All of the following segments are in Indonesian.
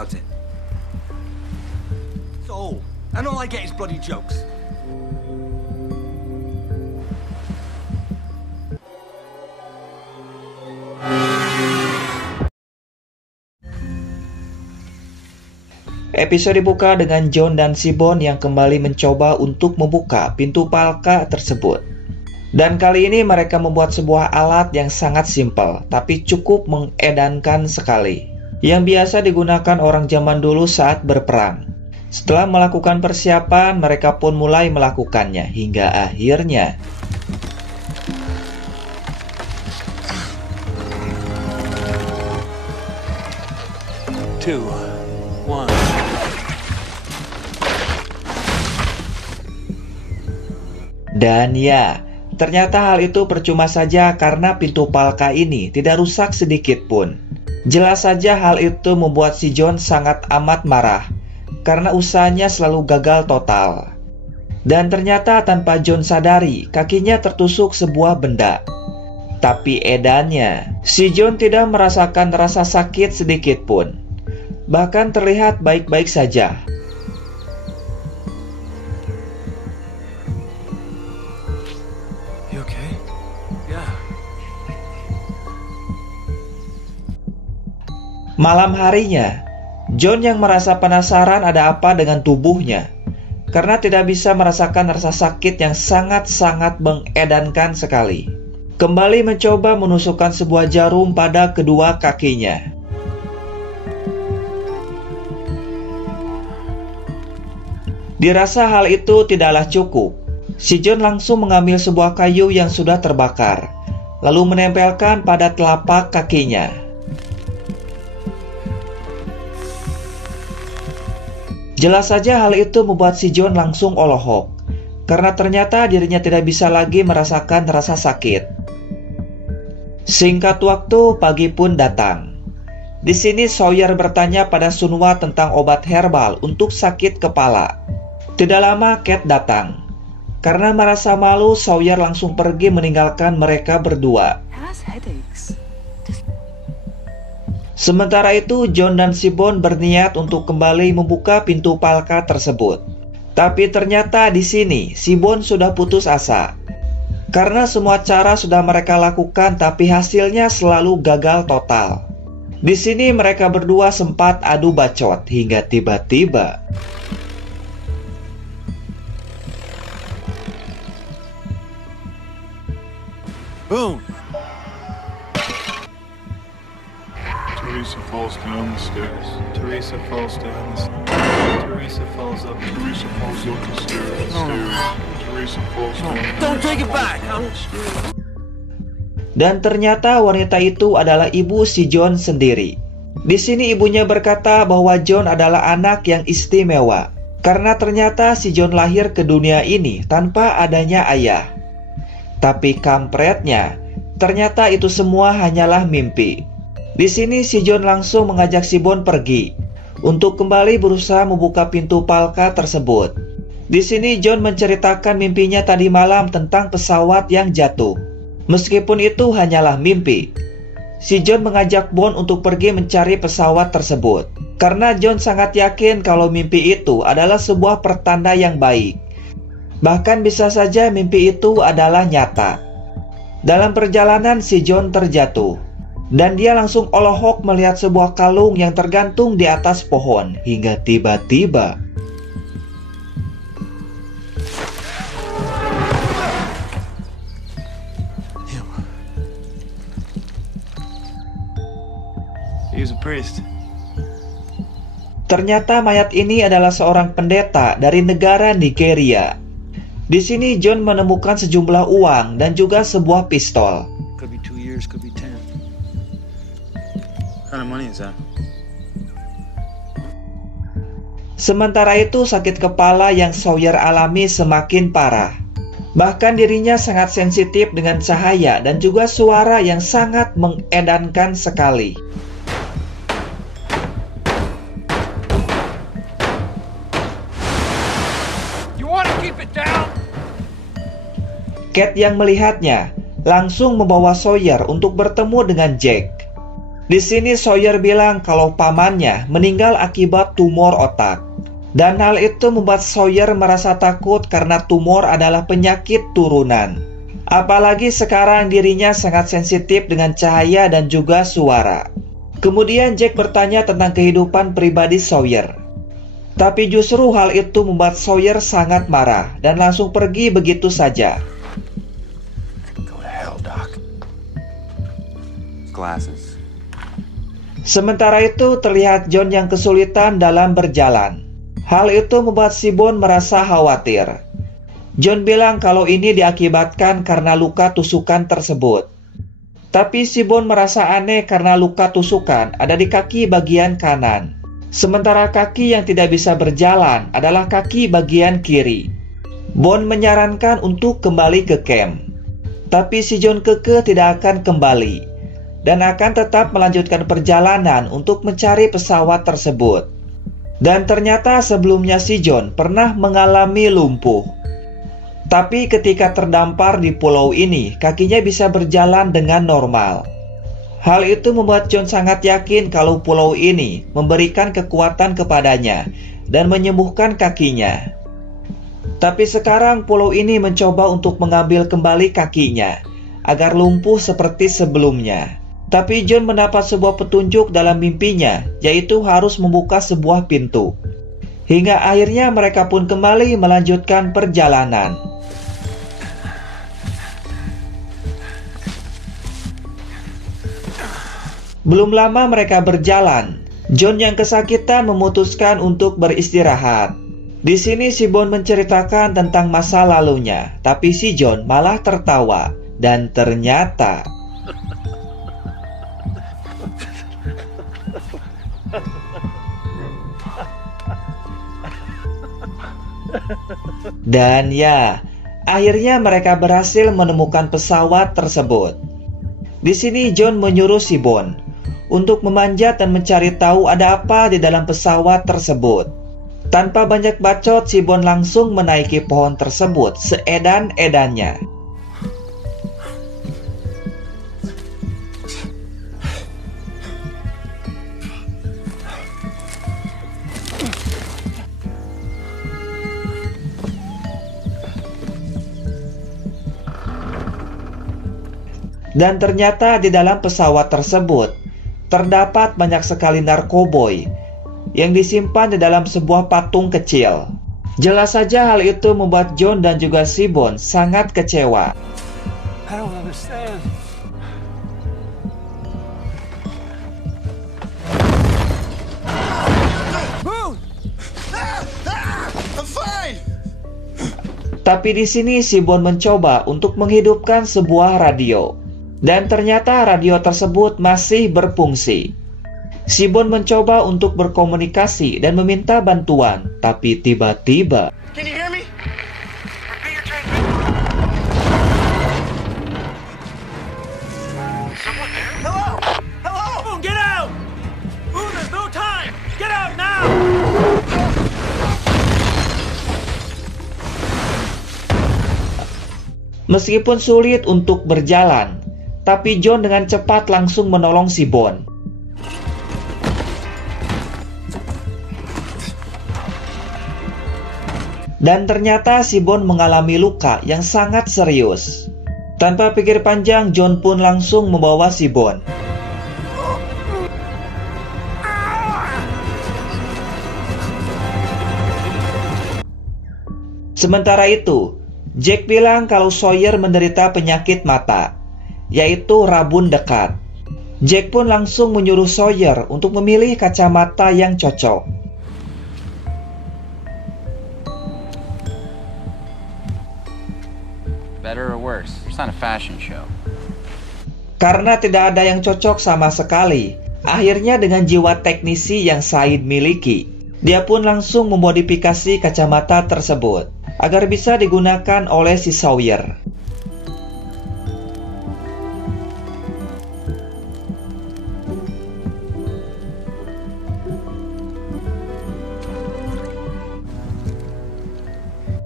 about it. So, and all I get is bloody jokes. Episode dibuka dengan John dan Seaborn yang kembali mencoba untuk membuka pintu palka tersebut. Dan kali ini mereka membuat sebuah alat yang sangat simpel, tapi cukup mengedankan sekali, yang biasa digunakan orang zaman dulu saat berperang. Setelah melakukan persiapan, mereka pun mulai melakukannya, hingga akhirnya Two, one. Dan ya, ternyata hal itu percuma saja karena pintu palka ini tidak rusak sedikit pun. Jelas saja hal itu membuat si John sangat amat marah karena usahanya selalu gagal total. Dan ternyata tanpa John sadari, kakinya tertusuk sebuah benda. Tapi edannya, si John tidak merasakan rasa sakit sedikit pun. Bahkan terlihat baik-baik saja. Malam harinya, John yang merasa penasaran ada apa dengan tubuhnya, karena tidak bisa merasakan rasa sakit yang sangat-sangat mengedankan sekali. Kembali mencoba menusukkan sebuah jarum pada kedua kakinya. Dirasa hal itu tidaklah cukup. Si John langsung mengambil sebuah kayu yang sudah terbakar, lalu menempelkan pada telapak kakinya. Jelas saja hal itu membuat si John langsung olohok, karena ternyata dirinya tidak bisa lagi merasakan rasa sakit. Singkat waktu, pagi pun datang. Di sini Sawyer bertanya pada Sunwa tentang obat herbal untuk sakit kepala. Tidak lama Cat datang. Karena merasa malu, Sawyer langsung pergi meninggalkan mereka berdua. Sementara itu, John dan Seaborn berniat untuk kembali membuka pintu palka tersebut. Tapi ternyata di sini Seaborn sudah putus asa. Karena semua cara sudah mereka lakukan, tapi hasilnya selalu gagal total. Di sini mereka berdua sempat adu bacot hingga tiba-tiba boom. Teresa falls down the stairs. Teresa falls down the stairs. Teresa falls up. Teresa falls up the stairs. Teresa falls down. Don't take it back. Dan ternyata wanita itu adalah ibu si John sendiri. Di sini ibunya berkata bahwa John adalah anak yang istimewa, karena ternyata si John lahir ke dunia ini tanpa adanya ayah. Tapi kampretnya, ternyata itu semua hanyalah mimpi. Di sini si John langsung mengajak Seaborn pergi untuk kembali berusaha membuka pintu palka tersebut. Di sini John menceritakan mimpinya tadi malam tentang pesawat yang jatuh. Meskipun itu hanyalah mimpi, si John mengajak Bond untuk pergi mencari pesawat tersebut. Karena John sangat yakin kalau mimpi itu adalah sebuah pertanda yang baik. Bahkan bisa saja mimpi itu adalah nyata. Dalam perjalanan si John terjatuh. Dan dia langsung olohok melihat sebuah kalung yang tergantung di atas pohon. Hingga tiba-tiba He's a priest. ternyata mayat ini adalah seorang pendeta dari negara Nigeria. Di sini John menemukan sejumlah uang dan juga sebuah pistol. Could be 2 years, could be 10. What kind of money is that? Sementara itu sakit kepala yang Sawyer alami semakin parah. Bahkan dirinya sangat sensitif dengan cahaya dan juga suara yang sangat mengedankan sekali. Cat yang melihatnya langsung membawa Sawyer untuk bertemu dengan Jack. Di sini Sawyer bilang kalau pamannya meninggal akibat tumor otak. Dan hal itu membuat Sawyer merasa takut karena tumor adalah penyakit turunan. Apalagi sekarang dirinya sangat sensitif dengan cahaya dan juga suara. Kemudian Jack bertanya tentang kehidupan pribadi Sawyer. Tapi justru hal itu membuat Sawyer sangat marah dan langsung pergi begitu saja. Go to hell, Doc. Glasses. Sementara itu terlihat John yang kesulitan dalam berjalan. Hal itu membuat si Bond merasa khawatir. John bilang kalau ini diakibatkan karena luka tusukan tersebut. Tapi si Bond merasa aneh karena luka tusukan ada di kaki bagian kanan. Sementara kaki yang tidak bisa berjalan adalah kaki bagian kiri. Bond menyarankan untuk kembali ke camp. Tapi si John kekeh tidak akan kembali dan akan tetap melanjutkan perjalanan untuk mencari pesawat tersebut. Dan ternyata sebelumnya si John pernah mengalami lumpuh. Tapi ketika terdampar di pulau ini, kakinya bisa berjalan dengan normal. Hal itu membuat John sangat yakin kalau pulau ini memberikan kekuatan kepadanya dan menyembuhkan kakinya. Tapi sekarang pulau ini mencoba untuk mengambil kembali kakinya agar lumpuh seperti sebelumnya. Tapi John mendapat sebuah petunjuk dalam mimpinya, yaitu harus membuka sebuah pintu. Hingga akhirnya mereka pun kembali melanjutkan perjalanan. Belum lama mereka berjalan, John yang kesakitan memutuskan untuk beristirahat. Di sini si Bond menceritakan tentang masa lalunya, tapi si John malah tertawa. Dan ternyata dan ya, akhirnya mereka berhasil menemukan pesawat tersebut. Di sini John menyuruh si Bond untuk memanjat dan mencari tahu ada apa di dalam pesawat tersebut. Tanpa banyak bacot, si Bond langsung menaiki pohon tersebut seedan-edannya. Dan ternyata di dalam pesawat tersebut terdapat banyak sekali narkoboy yang disimpan di dalam sebuah patung kecil. Jelas saja hal itu membuat John dan juga si Bond sangat kecewa. I don't understand. I'm fine. Tapi di sini si Bond mencoba untuk menghidupkan sebuah radio. Dan ternyata radio tersebut masih berfungsi. Si Bond mencoba untuk berkomunikasi dan meminta bantuan, tapi tiba-tiba Can you hear me? Repeat your transmission. Someone there? Hello? Hello? Oh, get out! Ooh, there's no time! Get out now! meskipun sulit untuk berjalan, tapi John dengan cepat langsung menolong si Bond. Dan ternyata si Bond mengalami luka yang sangat serius. Tanpa pikir panjang, John pun langsung membawa si Bond. Sementara itu, Jack bilang kalau Sawyer menderita penyakit mata, yaitu rabun dekat. Jack pun langsung menyuruh Sawyer untuk memilih kacamata yang cocok. Better or worse? It's not a fashion show. Karena tidak ada yang cocok sama sekali, akhirnya dengan jiwa teknisi yang Said miliki, dia pun langsung memodifikasi kacamata tersebut agar bisa digunakan oleh si Sawyer.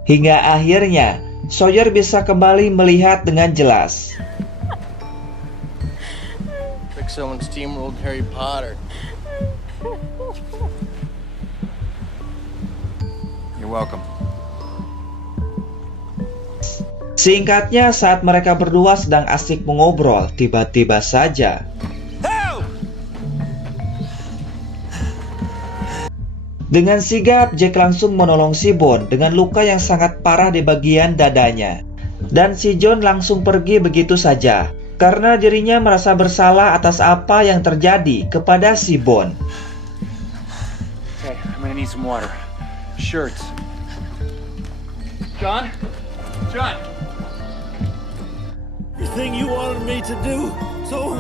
Hingga akhirnya Sawyer bisa kembali melihat dengan jelas. Fix someone steamrolled Harry Potter. You're welcome. Singkatnya, saat mereka berdua sedang asik mengobrol, tiba-tiba saja dengan sigap Jack langsung menolong si Bond dengan luka yang sangat parah di bagian dadanya. Dan si John langsung pergi begitu saja karena dirinya merasa bersalah atas apa yang terjadi kepada si Bond. Okay, I'm gonna need some water. Shirts. John? John! Everything you wanted me to do, so